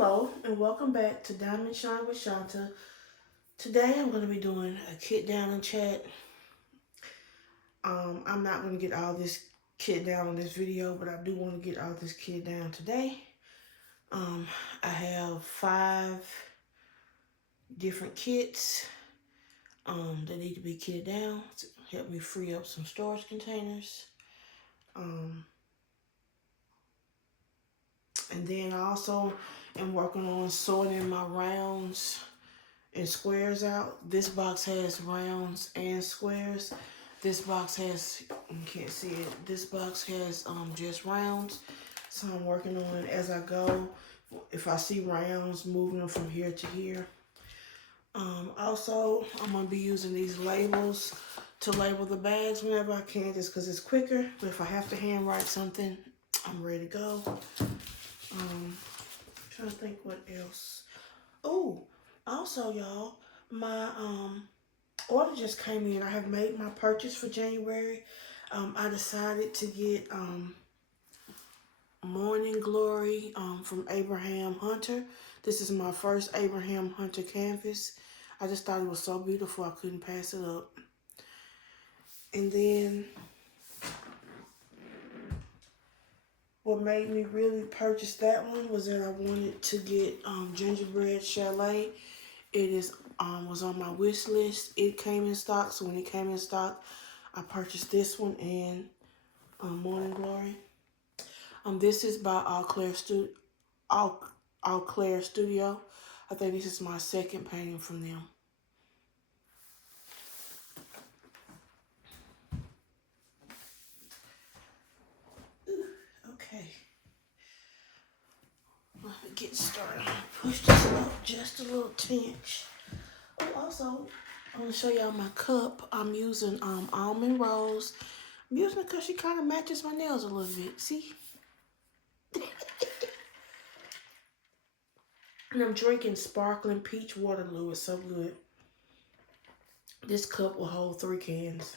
Hello and welcome back to Diamond Shine with Shanta. Today I'm going to be doing a kit down and chat. I'm not going to get all this kit down in this video, but I do want to get all this kit down today. I have 5 different kits that need to be kitted down to help me free up some storage containers. And then I also am working on sorting my rounds and squares out. This box has rounds and squares. This box has, you can't see it, this box has just rounds. So I'm working on it as I go. If I see rounds, moving them from here to here. Also, I'm going to be using these labels to label the bags whenever I can, just because it's quicker. But if I have to handwrite something, I'm ready to go. Trying to think what else. Oh, also, y'all, my order just came in. I have made my purchase for January. I decided to get Morning Glory from Abraham Hunter. This is my first Abraham Hunter canvas. I just thought it was so beautiful I couldn't pass it up. And then what made me really purchase that one was that I wanted to get Gingerbread Chalet. It is was on my wish list. It came in stock, so when it came in stock, I purchased this one and Morning Glory. This is by All Claire Studio. I think this is my second painting from them. Okay. Let me get started. Push this up just a little tinge. Oh, also, I'm going to show y'all my cup. I'm using Almond Rose. I'm using it because she kind of matches my nails a little bit. See? And I'm drinking sparkling peach Waterloo. It's so good. This cup will hold 3 cans.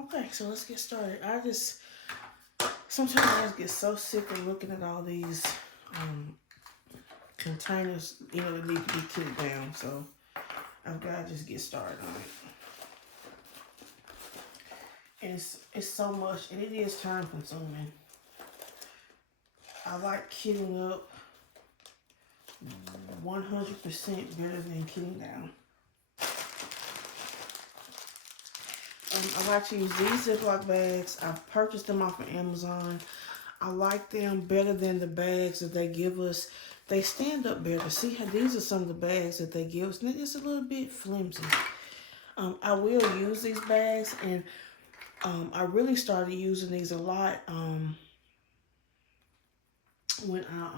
Okay, so let's get started. Sometimes I just get so sick of looking at all these containers, that need to be kitted down. So I've got to just get started on it. And it's so much, and it is time consuming. I like kitting up 100% better than kitting down. I like to use these Ziploc bags. I've purchased them off of Amazon. I like them better than the bags that they give us. They stand up better. See how these are some of the bags that they give us. And it's a little bit flimsy. I will use these bags, and I really started using these a lot when I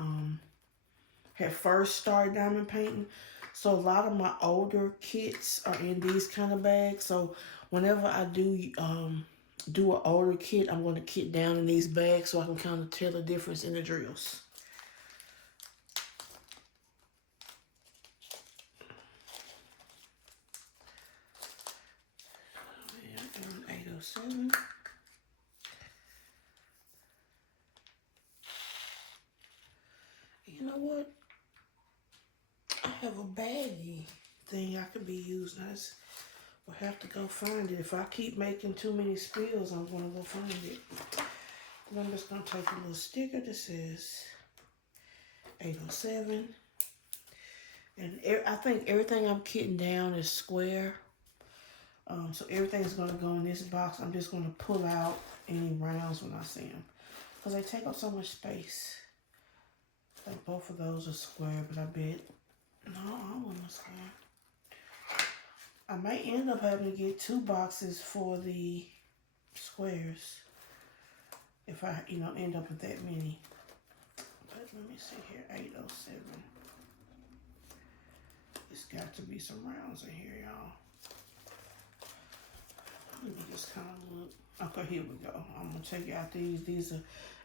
had first started diamond painting. So a lot of my older kits are in these kind of bags. So whenever I do an older kit, I'm going to kit down in these bags so I can kind of tell the difference in the drills. And 807. You know what? I have a baggie thing I could be using. We'll have to go find it. If I keep making too many spills, I'm going to go find it. And I'm just going to take a little sticker that says 807. And I think everything I'm kitting down is square. So everything's going to go in this box. I'm just going to pull out any rounds when I see them, because they take up so much space. I think both of those are square, but I bet, no, all of them are square. I might end up having to get 2 boxes for the squares if I, end up with that many. But let me see here, 807. There's got to be some rounds in here, y'all. Let me just kind of look. Okay, here we go. I'm going to take out these. These are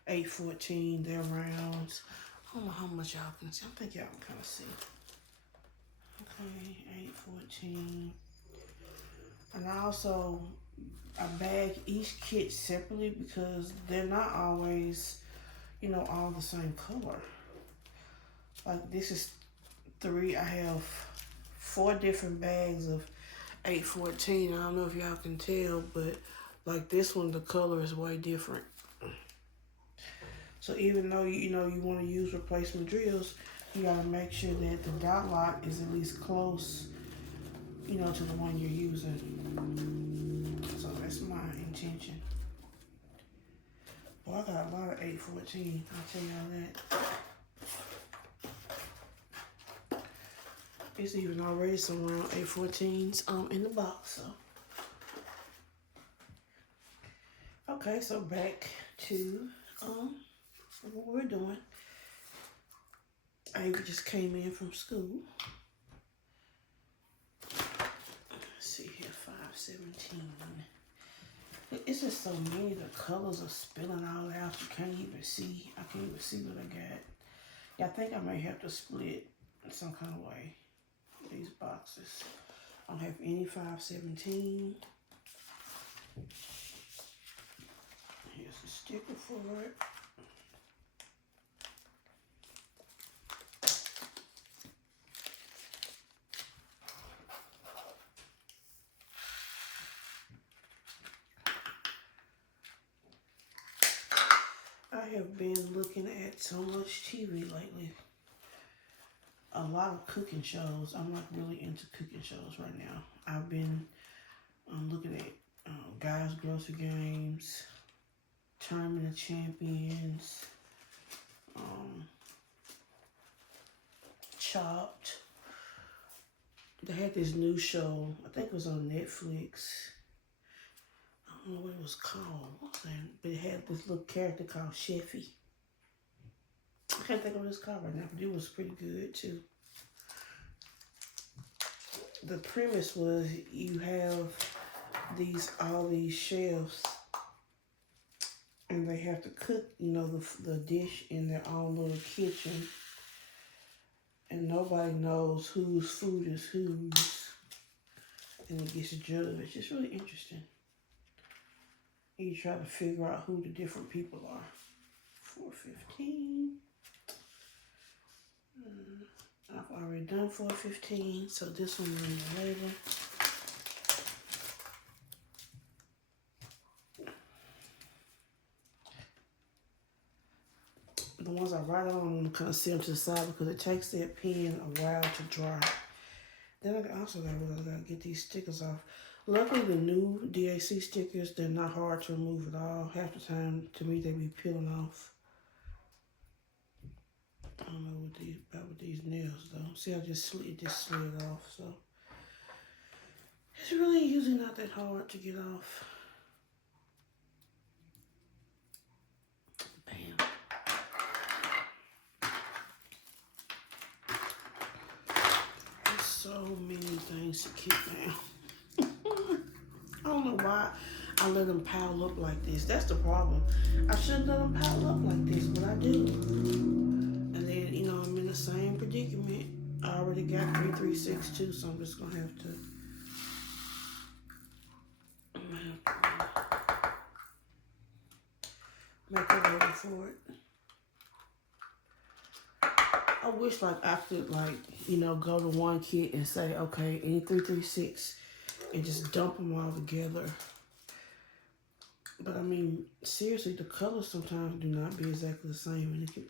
814. They're rounds. I don't know how much y'all can see. I think y'all can kind of see. Okay, 814. And I also I bag each kit separately because they're not always, all the same color. Like this is 3. I have 4 different bags of 814. I don't know if y'all can tell, but like this one, the color is way different. So even though you want to use replacement drills, you gotta make sure that the dot lock is at least close, to the one you're using. So that's my intention. Well, I got a lot of 814. I'll tell y'all that. It's even already some round 814s in the box. So okay, so back to what we're doing. Ivy just came in from school. Let's see here, 517. It's just so many. The colors are spilling all out. You can't even see. I can't even see what I got. Yeah, I think I may have to split in some kind of way these boxes. I don't have any 517. Here's the sticker for it. I have been looking at so much TV lately. A lot of cooking shows. I'm not really into cooking shows right now. I've been looking at Guys Grocery Games, Tournament of Champions, Chopped. They had this new show. I think it was on Netflix. I don't know what it was called, but it had this little character called Chefy. I can't think of what it's called right now, but it was pretty good too. The premise was you have all these chefs, and they have to cook, the dish in their own little kitchen, and nobody knows whose food is whose, and it gets judged. It's just really interesting. You try to figure out who the different people are. 415. I've already done 415, so this one will be later. The ones I write on, I'm going to kind of set them to the side because it takes that pen a while to dry. Then I also got to get these stickers off. Luckily, the new DAC stickers, they're not hard to remove at all. Half the time, to me, they be peeling off. I don't know about with these nails, though. See, I just slid off, so. It's really usually not that hard to get off. Bam. There's so many things to keep down. I don't know why I let them pile up like this. That's the problem. I shouldn't let them pile up like this, but I do. And then, I'm in the same predicament. I already got 3362, so I'm just going to have to make a label for it. I wish, I could, go to one kit and say, okay, any 336, and just dump them all together. But, I mean, seriously, the colors sometimes do not be exactly the same. And it can,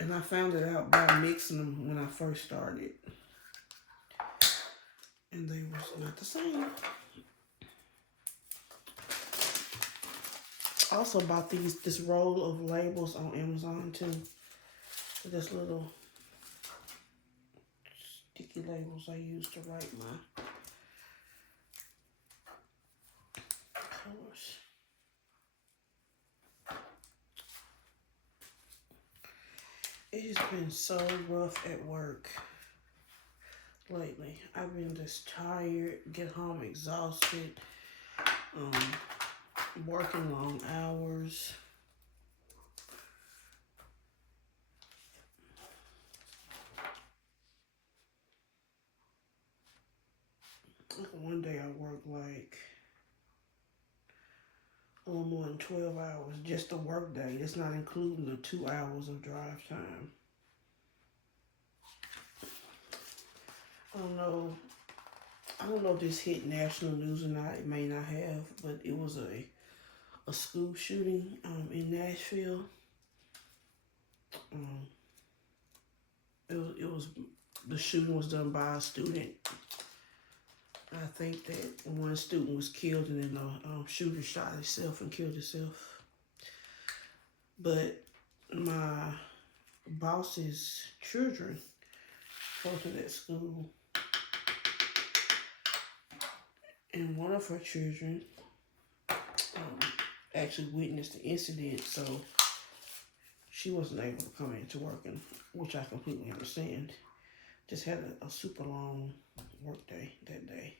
and I found it out by mixing them when I first started. And they were not the same. I also bought this roll of labels on Amazon too. This little sticky labels I use to write my colors. It has been so rough at work lately. I've been just tired, get home exhausted, working long hours. One day I worked like a little more than 12 hours, just a work day. That's not including the 2 hours of drive time. I don't know. I don't know if this hit national news or not. It may not have, but it was a school shooting in Nashville. Um, it was the shooting was done by a student. I think that one student was killed, and then the shooter shot himself and killed himself. But my boss's children go to that school, and one of her children actually witnessed the incident, so she wasn't able to come into work, which I completely understand. Just had a super long work day that day.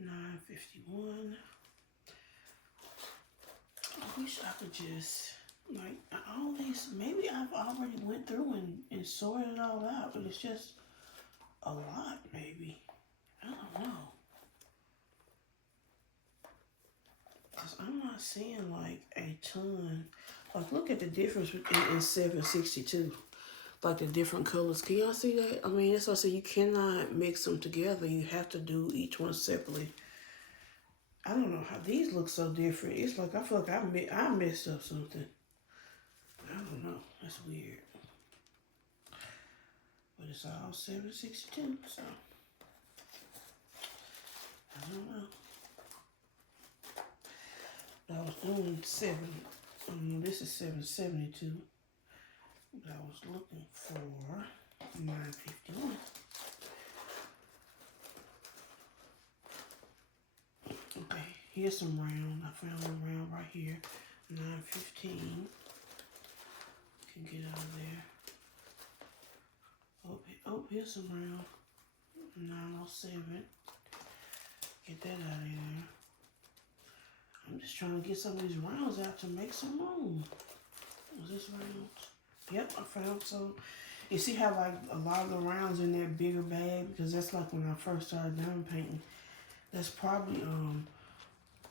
$9.51. I wish I could just, like, all these, maybe I've already went through and sorted it all out, but it's just a lot, maybe. I don't know. Because I'm not seeing, like, a ton. Like, look at the difference in 762. Like, the different colors. Can y'all see that? I mean, that's what I said. You cannot mix them together. You have to do each one separately. I don't know how these look so different. It's like I feel like I messed up something. I don't know. That's weird. But it's all 762, so I don't know. But I was doing this is 772. But I was looking for 951. Okay, here's some round. I found one round right here. 915. Can get out of there. Oh, here's some round. 907. Get that out of there. I'm just trying to get some of these rounds out to make some room. Was this rounds? Yep, I found some. You see how like a lot of the rounds in that bigger bag, because that's like when I first started diamond painting. That's probably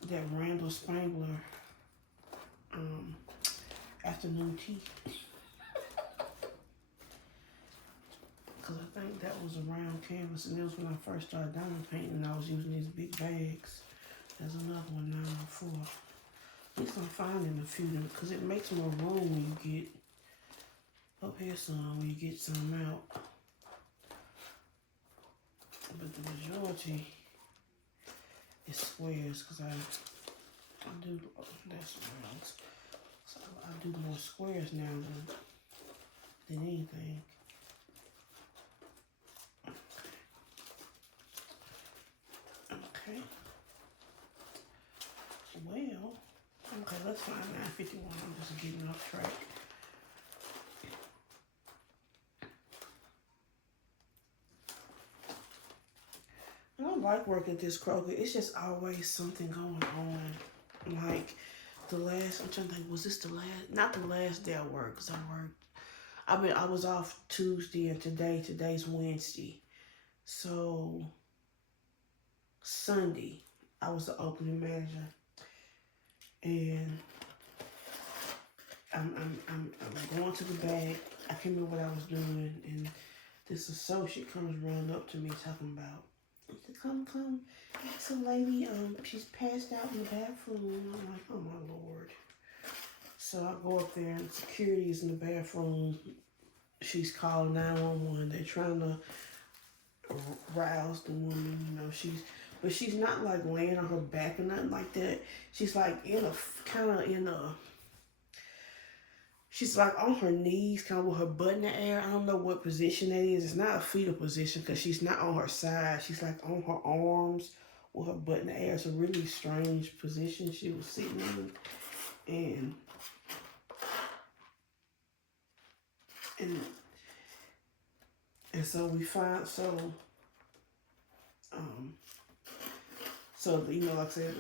that Randall Spangler afternoon tea. Because I think that was a round canvas, and it was when I first started diamond painting, and I was using these big bags. There's another one, 904. At least I'm finding a few of them, because it makes more room when you get, up here some, when you get some out. But the majority is squares, because I do, that's rounds. So I do more squares now than anything. Okay. Well, okay, let's find 951. I'm just getting off track. I don't like working at this Kroger. It's just always something going on. Like I'm trying to think, was this the last? Not the last day I worked, because I was off Tuesday, and today's Wednesday. So Sunday, I was the opening manager, and I'm going to the bag. I can't remember what I was doing, and this associate comes running up to me talking about, come, it's a lady, she's passed out in the bathroom. I'm like, oh my Lord. So I go up there, and security is in the bathroom. She's called 911. They're trying to rouse the woman, but she's not like laying on her back or nothing like that. She's like she's like on her knees, kind of with her butt in the air. I don't know what position that is. It's not a fetal position, because she's not on her side. She's like on her arms with her butt in the air. It's a really strange position she was sitting in. And so we find, like I said,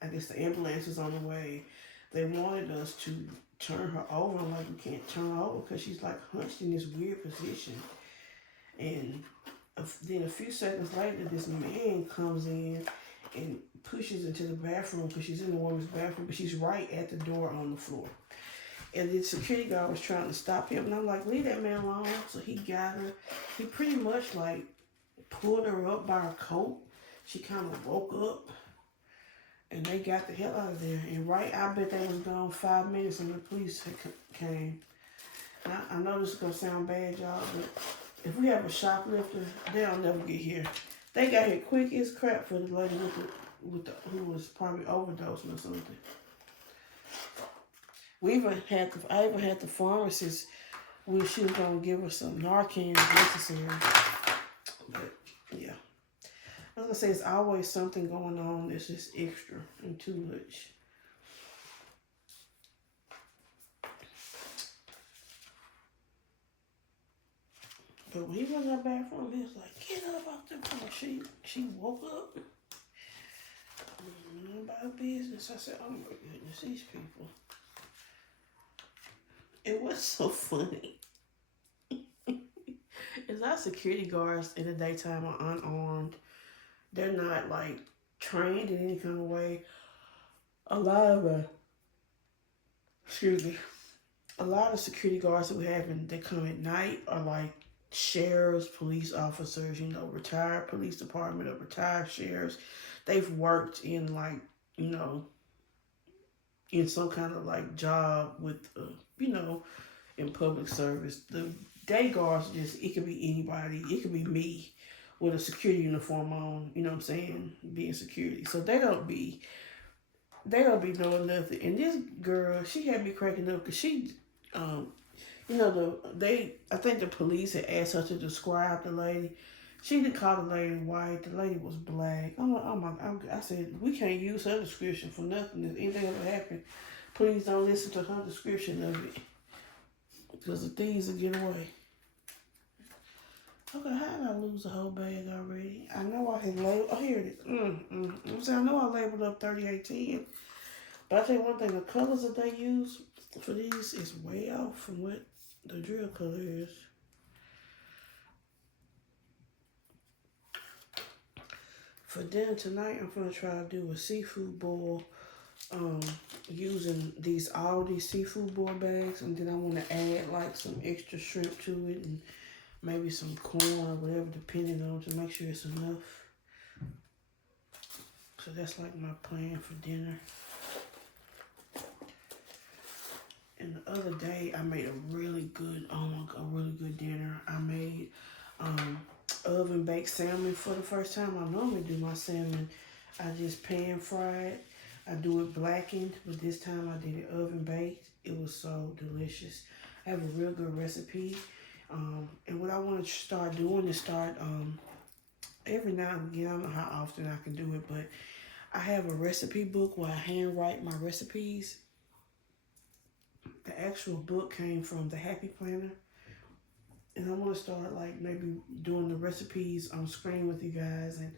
I guess the ambulance is on the way. they wanted us to turn her over. I'm like, we can't turn her over because she's like hunched in this weird position. And then a few seconds later, this man comes in and pushes into the bathroom because she's in the woman's bathroom, but she's right at the door on the floor. And the security guard was trying to stop him, and I'm like, leave that man alone. So he got her. He pretty much like pulled her up by her coat. She kind of woke up, and they got the hell out of there. And I bet they was gone 5 minutes, and the police came. Now, I know this is gonna sound bad, y'all, but if we have a shoplifter, they'll never get here. They got here quick as crap for the lady who was probably overdosing or something. I even had the pharmacist when she was gonna give her some Narcan if necessary. But yeah, I was gonna say it's always something going on that's just extra and too much. But when he went in the bathroom, he was like, get up out there. She woke up. None about her business. I said, oh my goodness, these people. It was so funny. It's our security guards in the daytime are unarmed. They're not like trained in any kind of way. A lot of security guards that we have that come at night are like sheriffs, police officers, retired police department or retired sheriffs. They've worked in like, in some kind of like job with, in public service. The day guards it could be anybody. It could be me with a security uniform on, you know what I'm saying, being security. So they don't be doing nothing. And this girl, she had me cracking up because she, I think the police had asked her to describe the lady. She didn't call the lady white. The lady was black. I'm like, oh my, I said, we can't use her description for nothing. If anything ever happened, please don't listen to her description of it. Because the things will get away. Okay, how did I lose the whole bag already? I know I had labeled, oh here it is. I know I labeled up 3810. But I tell you one thing, the colors that they use for these is way off from what the drill color is. For dinner tonight, I'm going to try to do a seafood boil using all these seafood boil bags. And then I want to add like some extra shrimp to it and maybe some corn or whatever, depending on to make sure it's enough. So that's like my plan for dinner. And the other day, I made a really good dinner. I made oven baked salmon for the first time. I normally do my salmon, I just pan fry it. I do it blackened, but this time I did it oven baked. It was so delicious. I have a real good recipe. And what I want to start doing is every now and again, I don't know how often I can do it, but I have a recipe book where I handwrite my recipes. The actual book came from the Happy Planner. And I want to start like maybe doing the recipes on screen with you guys. And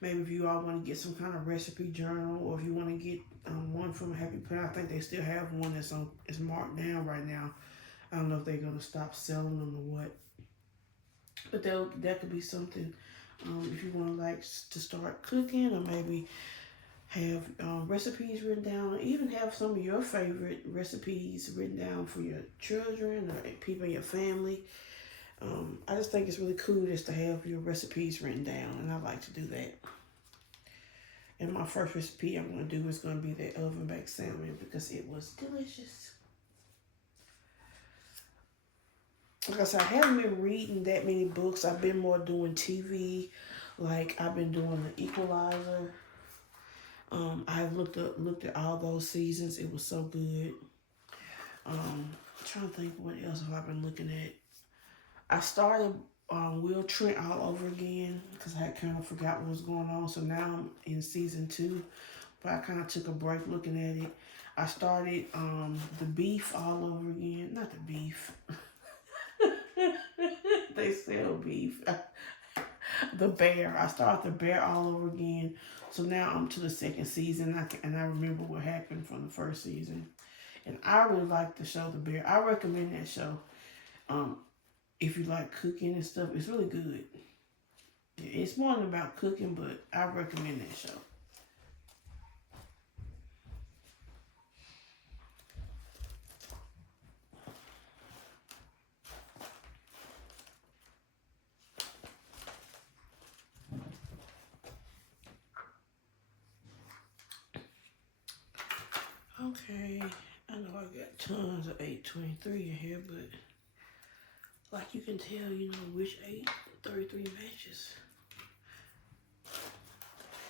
maybe if you all want to get some kind of recipe journal, or if you want to get one from a Happy Planner, I think they still have one that's marked down right now. I don't know if they're going to stop selling them or what. But that could be something if you want to start cooking, or maybe have recipes written down, or even have some of your favorite recipes written down for your children or people in your family. I just think it's really cool just to have your recipes written down, and I like to do that. And my first recipe I'm going to do is going to be that oven baked salmon because it was delicious. Like I said, I haven't been reading that many books. I've been more doing TV. Like I've been doing The Equalizer. I've looked at all those seasons. It was so good. I'm trying to think what else have I been looking at. I started Will Trent all over again because I had kind of forgot what was going on. So now I'm in season 2, but I kind of took a break looking at it. I started The Beef all over again. Not The Beef. They sell beef. The Bear. I started The Bear all over again. So now I'm to the second season. And I remember what happened from the first season. And I really like the show The Bear. I recommend that show. Um, if you like cooking and stuff, it's really good. It's more than about cooking, but I recommend that show. Okay, I know I got tons of 823 in here, but like you can tell, which 833 matches.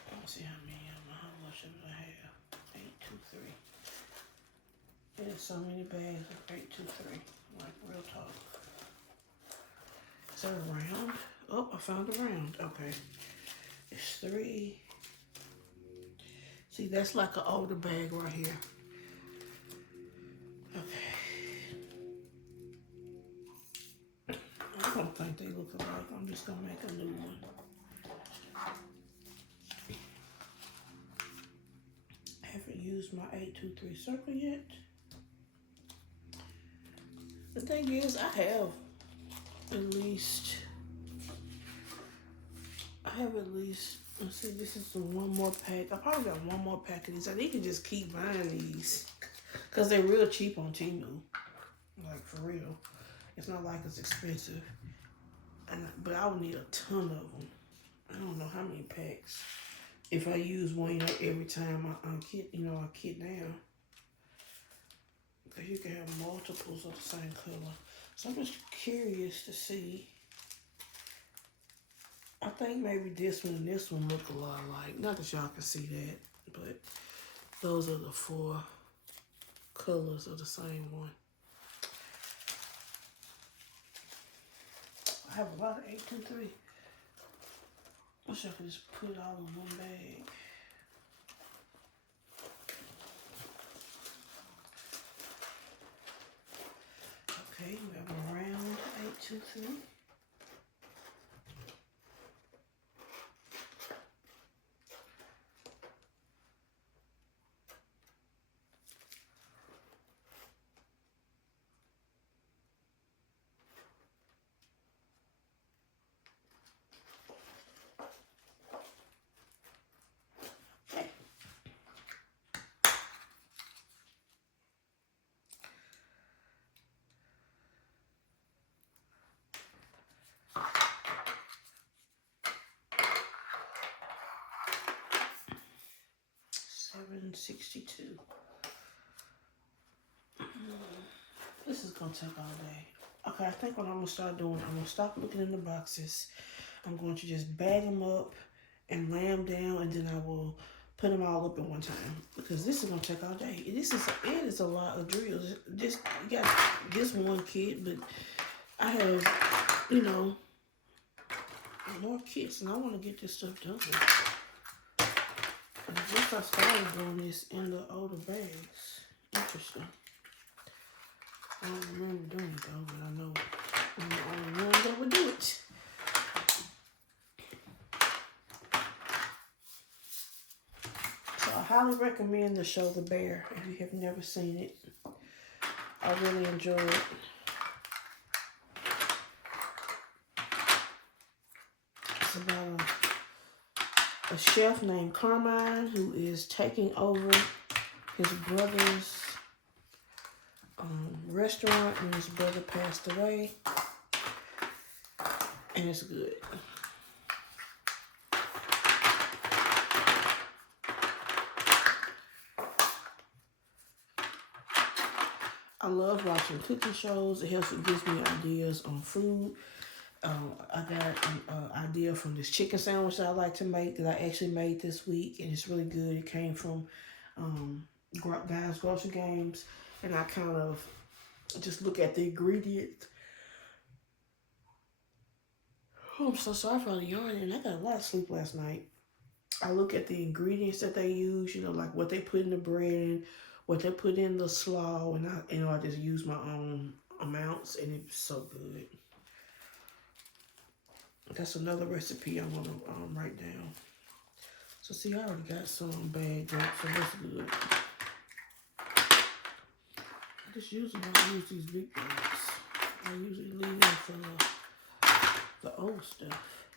Let me see how many of them, how much of it I have. 823. There's so many bags of 823. Like real talk. Is that a round? Oh, I found a round. Okay. It's 3. See, that's like an older bag right here. Okay. I don't think they look alike. I'm just gonna make a new one. I haven't used my 823 circle yet. The thing is, I have at least, let's see, this is the one more pack. I probably got one more pack of these. I need to just keep buying these because they're real cheap on Temu. Like, for real. It's not like it's expensive. But I would need a ton of them. I don't know how many packs. If I use one, every time I kit down. Because you can have multiples of the same color. So I'm just curious to see. I think maybe this one and this one look a lot alike. Not that y'all can see that, but those are the 4 colors of the same one. I have a lot of 823. Wish I could just put it all in one bag. Okay, we have a round 823. Okay. 762. This is gonna take all day. Okay, I think what I'm gonna start doing, I'm gonna stop looking in the boxes. I'm going to just bag them up and lay them down, and then I will put them all up at one time because this is gonna take all day. It is a lot of drills. Just you got this one kit, but I have more kits, and I want to get this stuff done. And I guess I started doing this in the older bags. Interesting. I don't remember doing it though, but I know I'm the only one that would do it. So I highly recommend the show The Bear if you have never seen it. I really enjoy it. It's about a chef named Carmine who is taking over his brother's restaurant, and his brother passed away, and it's good. I love watching cooking shows. It gives me ideas on food. I got an idea from this chicken sandwich that I like to make that I actually made this week, and it's really good. It came from Guys Grocery Games, and I kind of just look at the ingredients. Oh, I'm so sorry for the yarn, I got a lot of sleep last night. I look at the ingredients that they use, like what they put in the bread, what they put in the slaw, and I just use my own amounts, and it's so good. That's another recipe I'm gonna write down. So see, I already got some bagged up, so that's good. I just usually don't use these big bags. I usually leave them for the old stuff.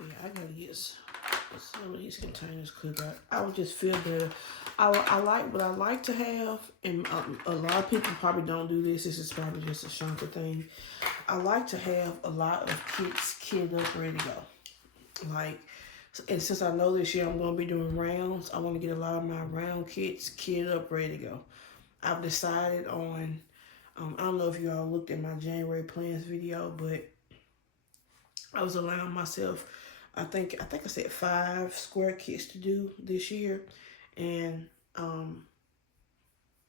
Yeah, I gotta get some of these containers cooked out. I would just feel better. I like what I like to have, and a lot of people probably don't do this. This is probably just a Shanta thing. I like to have a lot of kits kitted up, ready to go. Like, and since I know this year I'm going to be doing rounds, I want to get a lot of my round kits kitted up, ready to go. I've decided on, I don't know if you all looked at my January plans video, but I was allowing myself, I think I said 5 square kits to do this year, and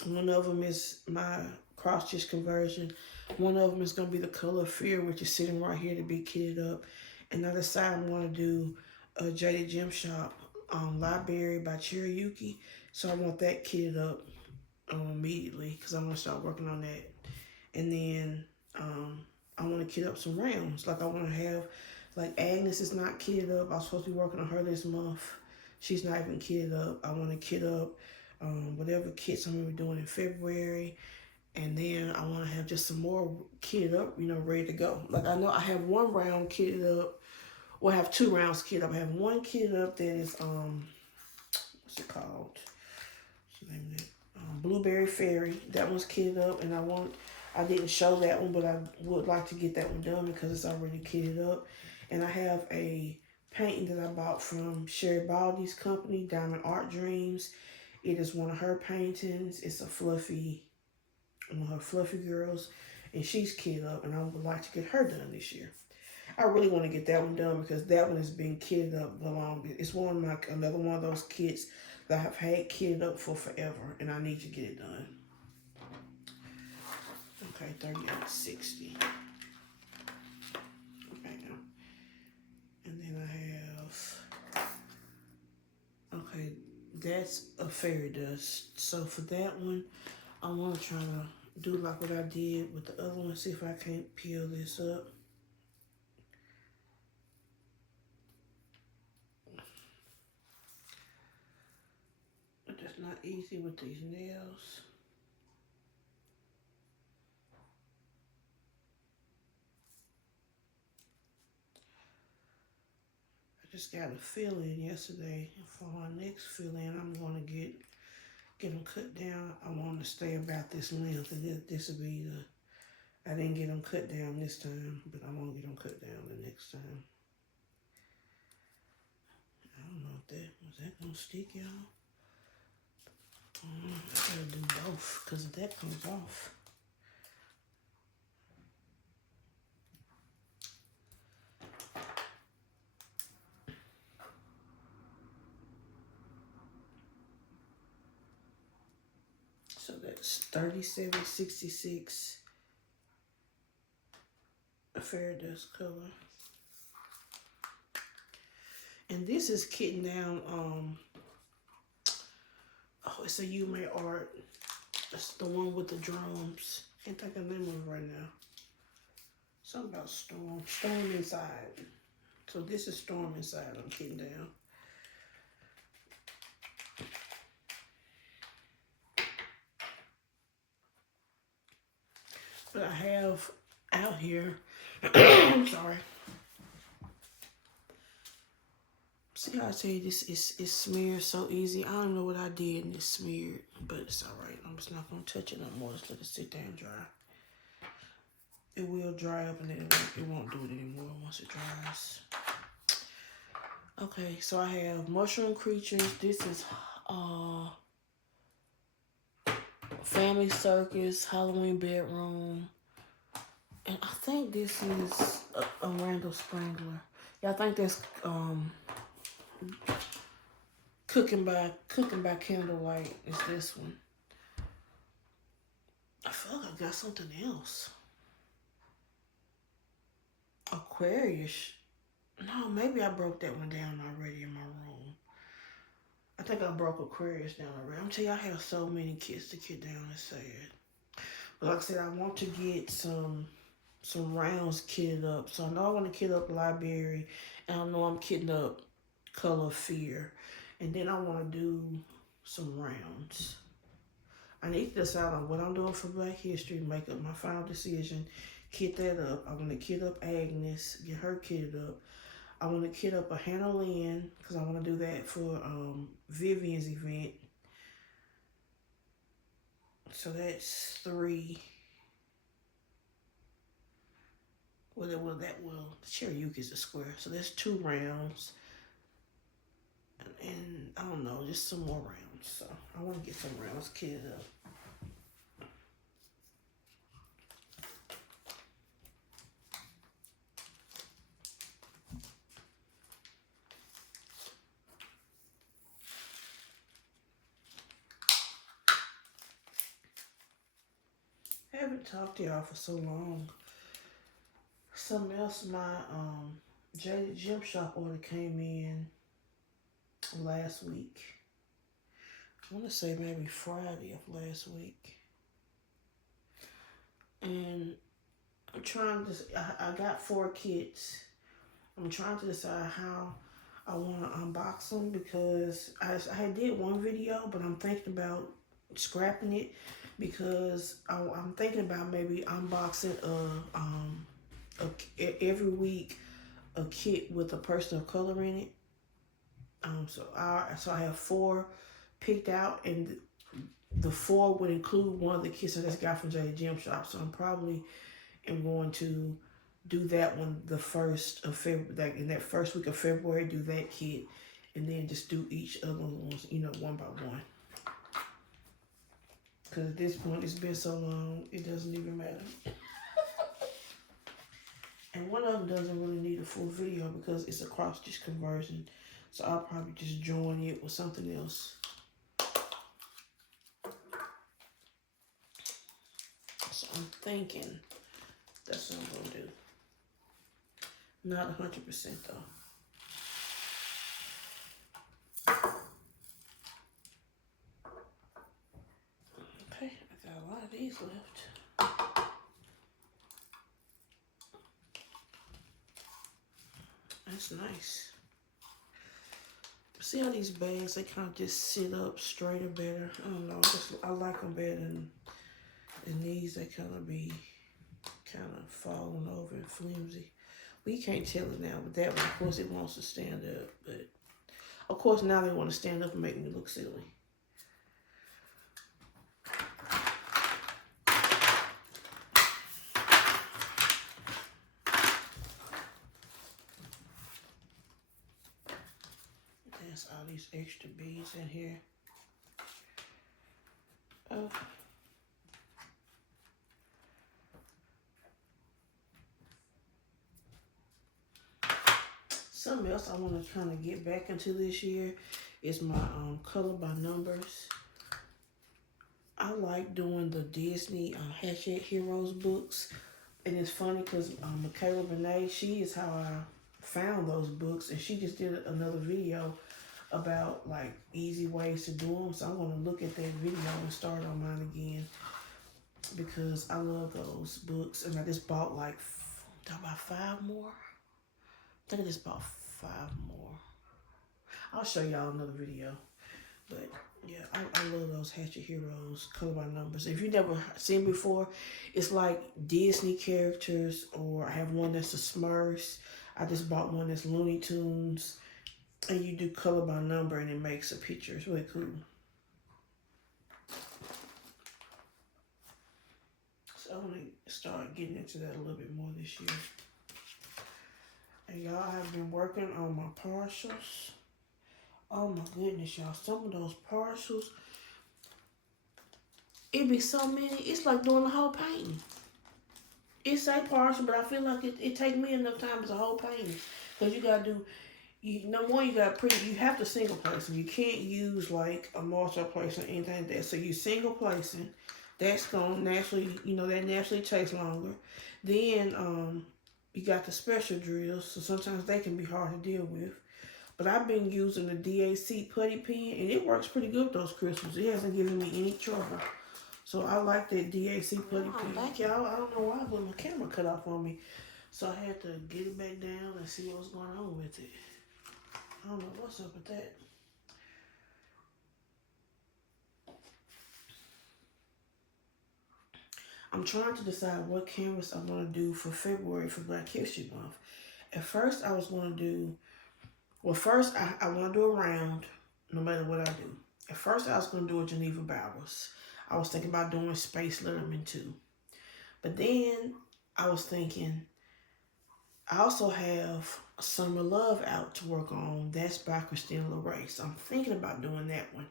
one of them is my cross stitch conversion. One of them is going to be the color of fear, which is sitting right here to be kitted up. And I decided I'm going to do a Jaded Gem Shop Library by Cherryuki. So I want that kitted up immediately because I want to start working on that. And then I want to kit up some rounds. Like I want to have, like Agnes is not kitted up. I was supposed to be working on her this month. She's not even kitted up. I want to kit up whatever kits I'm going to be doing in February. And then I want to have just some more kitted up, ready to go. Like I know I have one round kitted up. Well, I have 2 rounds kitted up. I have one kitted up that is, what's it called? What's the name of it? Blueberry Fairy. That one's kitted up, and I didn't show that one, but I would like to get that one done because it's already kitted up. And I have a painting that I bought from Sherry Baldy's company, Diamond Art Dreams. It is one of her paintings. It's one of her fluffy girls, and she's kitted up, and I would like to get her done this year. I really want to get that one done because that one has been kitted up the longest. It's another one of those kits that I have had kitted up for forever, and I need to get it done. Okay, 38.60. Okay, and then I have, okay, that's a fairy dust. So for that one, I want to try to do like what I did with the other one. See if I can't peel this up. But that's not easy with these nails. I just got a fill-in yesterday. For my next fill-in, I'm going to get them cut down. I want to stay about this length, and this will be I didn't get them cut down this time, but I want to get them cut down the next time. I don't know if was that going to stick, y'all? I gotta do both, because if that comes off. So that's 37.66 a fair dust color. And this is kitting down, it's a Yume Art. That's the one with the drums. Can't think of the name of it right now. Something about Storm. Storm Inside. So this is Storm Inside I'm kitting down. But I have out here, I'm sorry. See how I say this is smeared so easy. I don't know what I did and it's smeared, but it's all right. I'm just not gonna touch it no more. Just let it sit there and dry. It will dry up and then it won't do it anymore once it dries. Okay, so I have Mushroom Creatures. This is Family Circus, Halloween Bedroom. And I think this is a Randall Spangler. Yeah, I think that's Cooking by Candlelight is this one. I feel like I got something else. Aquarius. No, maybe I broke that one down already in my room. I think I broke Aquarius down already. I'm telling you, I have so many kits to get down. It's sad. But like I said, I want to get some some rounds kitted up. So I know I want to kit up Library, and I know I'm kitting up Color Fear, and then I want to do some rounds. I need to decide on what I'm doing for Black History, make up my final decision, kit that up. I want to kit up Agnes, get her kitted up. I want to kit up a Hannah Lynn, because I want to do that for Vivian's event. So that's 3. Well, Cherokee is a square. So that's 2 rounds. And I don't know, just some more rounds. So I want to get some rounds kitted up. I haven't talked to y'all for so long. Something else, my Jaded Gym Shop order came in last week. I want to say maybe Friday of last week. And I'm trying to, I got 4 kits. I'm trying to decide how I want to unbox them, because I did one video, but I'm thinking about scrapping it, because I'm thinking about maybe unboxing every week a kit with a person of color in it. So I have 4 picked out, and the 4 would include one of the kits I just got from Jada Gym Shop. So I'm probably going to do that one the 1st of February, like in that first week of February, do that kit, and then just do each other ones, one by one. Because at this point, it's been so long, it doesn't even matter. And one of them doesn't really need a full video because it's a cross-stitch conversion. So I'll probably just join it with something else. So I'm thinking that's what I'm going to do. Not 100% though. Okay, I got a lot of these left. That's nice. See how these bags, they kind of just sit up straighter better. I don't know, I like them better than these. They kind of falling over and flimsy. Well, you can't tell it now, but that one, of course, it wants to stand up. But of course, now they want to stand up and make me look silly. There's all these extra beads in here. Oh. Something else I want to kind of get back into this year is my color by numbers. I like doing the Disney Hatchet Heroes books. And it's funny because Michaela Renee, she is how I found those books. And she just did another video about like easy ways to do them. So I'm going to look at that video and start on mine again, because I love those books. And I just bought like, about 5 more. I think I just bought 5 more. I'll show y'all another video. But yeah, I love those Hatchet Heroes color by numbers. If you've never seen before, it's like Disney characters, or I have one that's the Smurfs. I just bought one that's Looney Tunes. And you do color by number and it makes a picture. It's really cool. So I'm going to start getting into that a little bit more this year. And y'all, have been working on my partials. Oh my goodness, y'all. Some of those partials, it be so many. It's like doing a whole painting. It's a partial, but I feel like it take me enough time as a whole painting. Because you got to do, number one, you have to single place them. You can't use like a multi place or anything like that. So you single placing. That's going to naturally, that naturally takes longer. Then you got the special drills. So sometimes they can be hard to deal with. But I've been using the DAC putty pen, and it works pretty good with those crystals. It hasn't given me any trouble. So I like that DAC putty pen. Thank y'all. I don't know why, but my camera cut off on me. So I had to get it back down and see what was going on with it. I don't know what's up with that. I'm trying to decide what canvas I want to do for February for Black History Month. At first, I was going to do, well, first, I want to do a round, no matter what I do. At first, I was going to do a Geneva Bowers. I was thinking about doing Space Letterman too. But then, I was thinking, I also have Summer Love out to work on. That's by Christina LeRae. So I'm thinking about doing that one.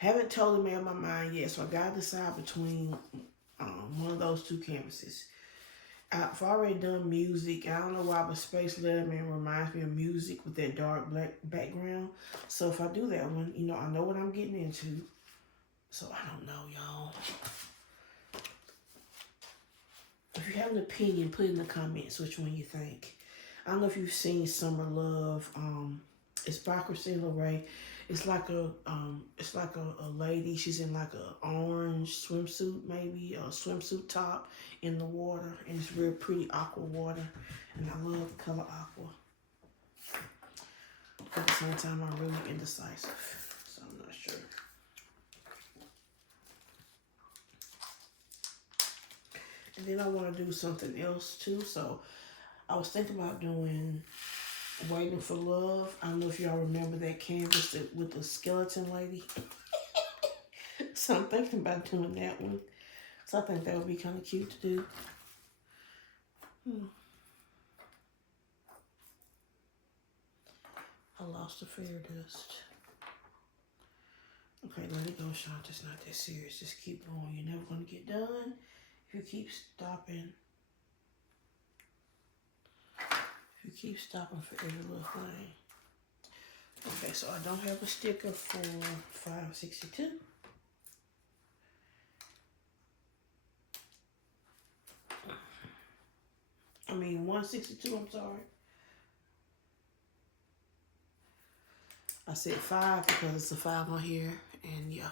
I haven't totally made up my mind yet, so I got to decide between one of those two canvases. I've already done music. I don't know why, but Space Letterman reminds me of music with that dark black background. So if I do that one, you know, I know what I'm getting into. So I don't know, y'all. If you have an opinion, put in the comments which one you think. I don't know if you've seen Summer Love. It's by Christina LeRae. It's like a lady. She's in like a orange swimsuit, maybe a swimsuit top in the water, and it's real pretty aqua water. And I love the color aqua. At the same time, I'm really indecisive, so I'm not sure. And then I want to do something else too. So I was thinking about doing Waiting for Love. I don't know if y'all remember that canvas with the skeleton lady. So I'm thinking about doing that one. So I think that would be kind of cute to do. I lost the fairy dust. Okay, let it go, Shanta. It's not that serious. Just keep going. You're never going to get done if you keep stopping. If you keep stopping for every little thing. Okay, so I don't have a sticker for 562. I mean 162, I'm sorry. I said 5 because it's a 5 on here, and yeah.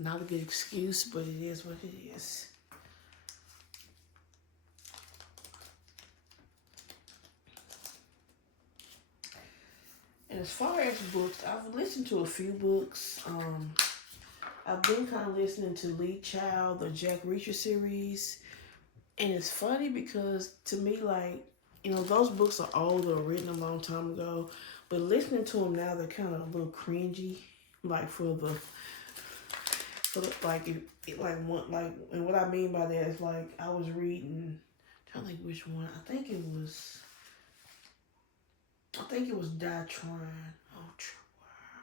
Not a good excuse, but it is what it is. And as far as books, I've listened to a few books. I've been kind of listening to Lee Child, the Jack Reacher series. And it's funny because to me, like, you know, those books are old or written a long time ago. But listening to them now, they're kind of a little cringy. Like and what I mean by that is like, I was reading, I'm trying to think which one. I think it was Die Trying. Oh, Tripwire.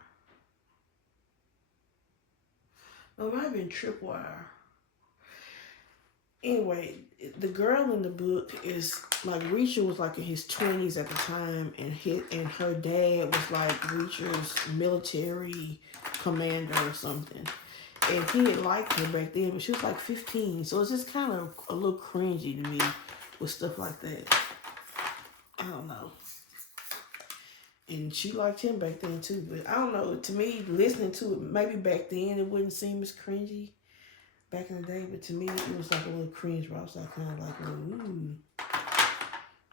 No, it might have been Tripwire. Anyway, the girl in the book is like, Reacher was like in his 20s at the time, and her dad was like Reacher's military commander or something. And he didn't like her back then, but she was like 15. So it's just kind of a little cringy to me with stuff like that. I don't know. And she liked him back then too. But I don't know. To me, listening to it, maybe back then it wouldn't seem as cringy back in the day. But to me, it was like a little cringe. But I was like, kind of like, ooh.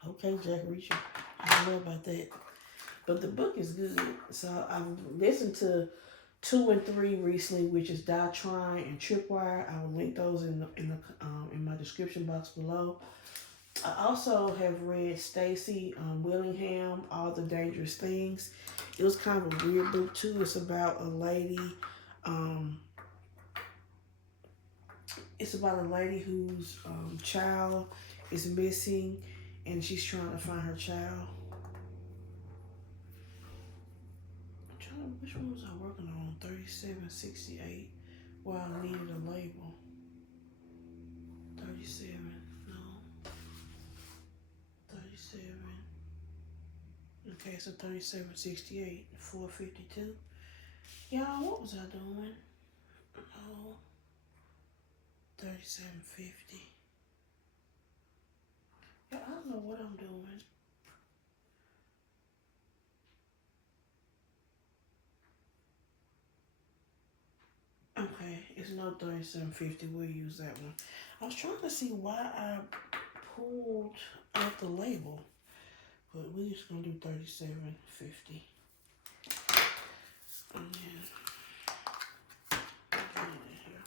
Okay, Jack Reacher. I don't know about that. But the book is good. So I've listened to 2 and 3 recently, which is Die Trying and Tripwire. I will link those in my description box below. I also have read Stacy Willingham, All the Dangerous Things. It was kind of a weird book too. It's about a lady. It's about a lady whose child is missing, and she's trying to find her child. Which one was I working on? 3768. Well, I needed a label. 37. No. 37. Okay, so 3768. 452. Y'all, what was I doing? Oh. 3750. Yeah, I don't know what I'm doing. Okay, It's no 3750. We'll use that one. I was trying to see why I pulled out the label, but we're just gonna do 3750. And then get in here.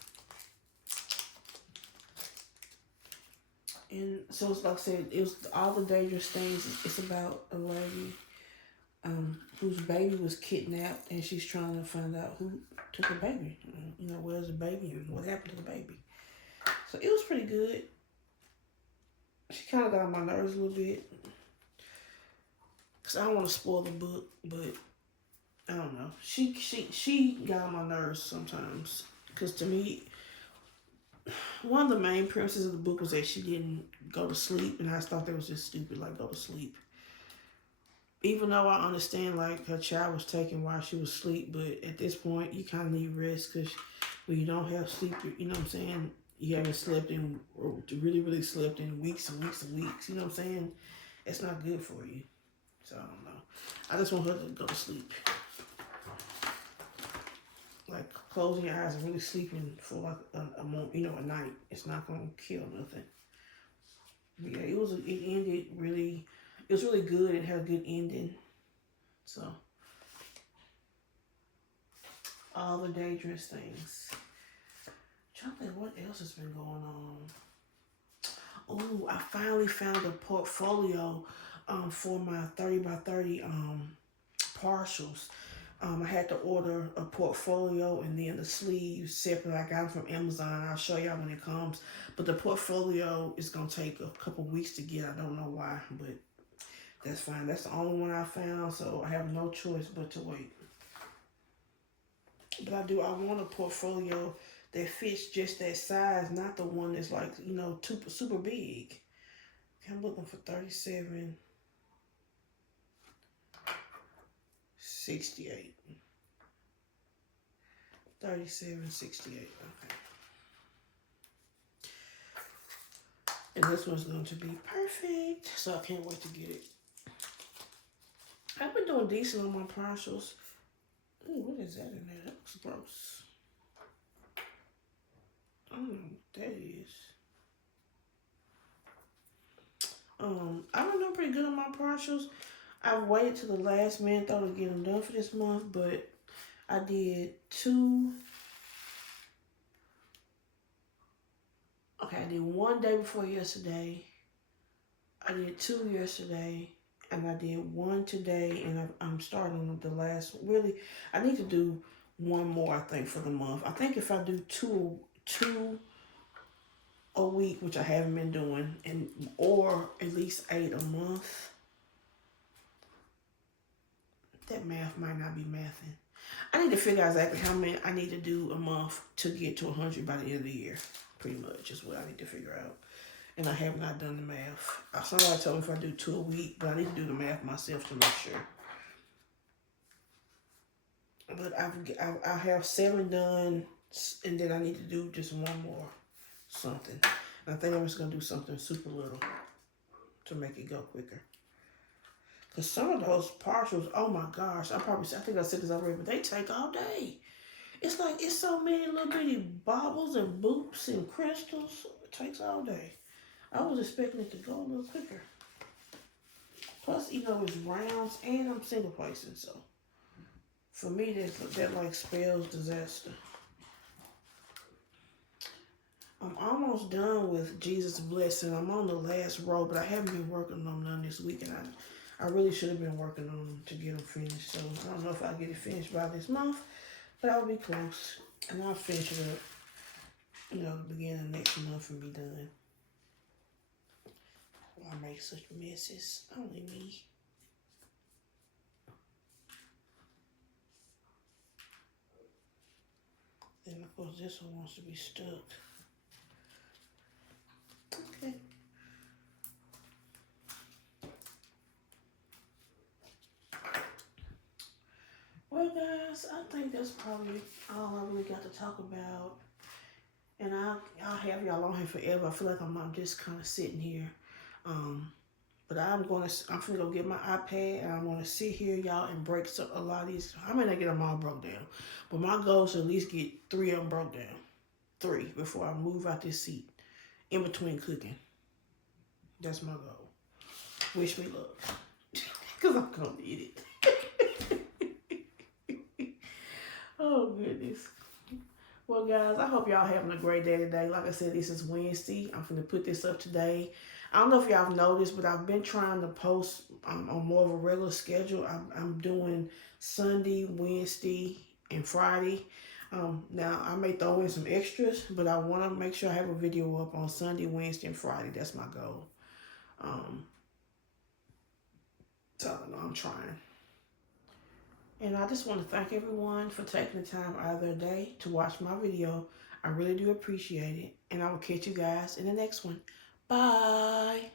And so it's like I said, it was all the dangerous things. It's about a lady whose baby was kidnapped, and she's trying to find out who took the baby. You know, where's the baby and what happened to the baby. So it was pretty good. She kind of got on my nerves a little bit, cause I don't want to spoil the book, but I don't know. She got on my nerves sometimes, cause to me, one of the main premises of the book was that she didn't go to sleep, and I just thought that was just stupid. Like, go to sleep. Even though I understand, like, her child was taken while she was asleep, but at this point, you kind of need rest, because when you don't have sleep, you know what I'm saying, you haven't slept in, or really slept in weeks and weeks and weeks, you know what I'm saying? It's not good for you. So, I don't know. I just want her to go to sleep. Like, closing your eyes and really sleeping for, like, a night. It's not going to kill nothing. But yeah, it was really good. It had a good ending. So, all the dangerous things. I'm trying to think what else has been going on. Oh, I finally found a portfolio for my 30 by 30 partials. I had to order a portfolio and then the sleeves separate. I got them from Amazon. I'll show y'all when it comes. But the portfolio is going to take a couple weeks to get. I don't know why, but that's fine. That's the only one I found, so I have no choice but to wait. But I want a portfolio that fits just that size, not the one that's like, super big. Okay, I'm looking for 3768. 3768. Okay. And this one's going to be perfect. So I can't wait to get it. I've been doing decent on my partials. Ooh, what is that in there? That looks gross. I don't know what that is. I've been doing pretty good on my partials. I've waited to the last minute though to get them done for this month, but I did 2. Okay, I did 1 day before yesterday. I did 2 yesterday, and I did 1 today, and I'm starting the last. Really, I need to do 1 more, I think, for the month. I think if I do two a week, which I haven't been doing, or at least 8 a month. That math might not be mathing. I need to figure out exactly how many I need to do a month to get to 100 by the end of the year. Pretty much is what I need to figure out. And I have not done the math. Somebody told me if I do 2 a week, but I need to do the math myself to make sure. But I have 7 done, and then I need to do just 1 more something. And I think I'm just going to do something super little to make it go quicker. Because some of those partials, oh my gosh, I think I said this already, but they take all day. It's like, it's so many little bitty baubles and boops and crystals. It takes all day. I was expecting it to go a little quicker. Plus, it's rounds and I'm single placing, so for me, that like spells disaster. I'm almost done with Jesus Blessing. I'm on the last row, but I haven't been working on none this week, and I really should have been working on them to get them finished. So I don't know if I'll get it finished by this month, but I'll be close. And I'll finish it up, the beginning of next month and be done. I make such messes. Only me. Then of course this one wants to be stuck. Okay. Well, guys, I think that's probably all I really got to talk about. And I'll have y'all on here forever. I feel like I'm just kind of sitting here. But I'm gonna go get my iPad, and I'm gonna sit here, y'all, and break a lot of these. I may not get them all broke down, but my goal is to at least get 3 of them broke down. 3 before I move out this seat in between cooking. That's my goal. Wish me luck. Because I'm going to need it. Oh, goodness. Well, guys, I hope y'all having a great day today. Like I said, this is Wednesday. I'm going to put this up today. I don't know if y'all have noticed, but I've been trying to post on more of a regular schedule. I'm doing Sunday, Wednesday, and Friday. Now, I may throw in some extras, but I want to make sure I have a video up on Sunday, Wednesday, and Friday. That's my goal. So, I don't know, I'm trying. And I just want to thank everyone for taking the time out of their day to watch my video. I really do appreciate it. And I will catch you guys in the next one. Bye.